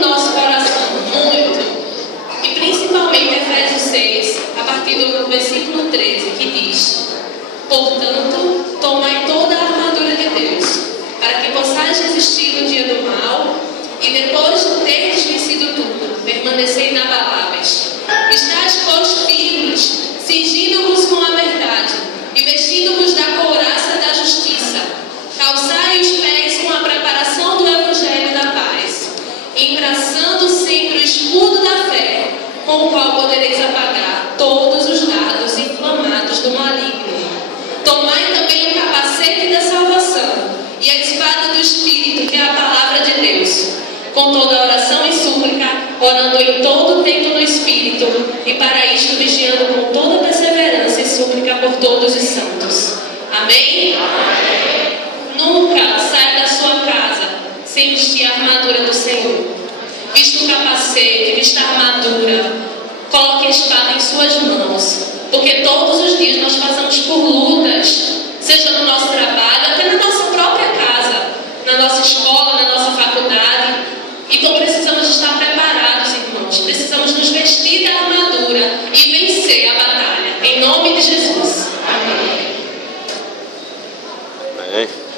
no nosso coração, muito. E principalmente Efésios 6, a partir do versículo 13, que diz: portanto, tomai toda a armadura de Deus, para que possais resistir no dia do mal, e depois de teres vencido tudo, permanecei inabaláveis. Estais, pois, firmes, cingindo-vos com a verdade, e vestindo-vos da couraça da justiça. Calçai os pés com a preparação do evangelho da paz, embraçando sempre o escudo da fé, com o qual podereis apagar todos os dardos inflamados do maligno. Tomai também o capacete da salvação e a espada do Espírito, que é a palavra de Deus, com toda oração e súplica, orando em todo o tempo no Espírito, e para isto vigiando com toda perseverança e súplica por todos os santos. Amém? Amém. Nunca saia da sua casa sem vestir a armadura do Senhor. Vista o capacete, vista a armadura, coloque a espada em suas mãos, porque todos os dias nós passamos por lutas, seja no nosso trabalho, até na nossa própria casa, na nossa escola, na nossa faculdade. Então precisamos estar preparados, irmãos. Precisamos nos vestir da armadura e vencer a batalha. Em nome de Jesus. Amém. Amém.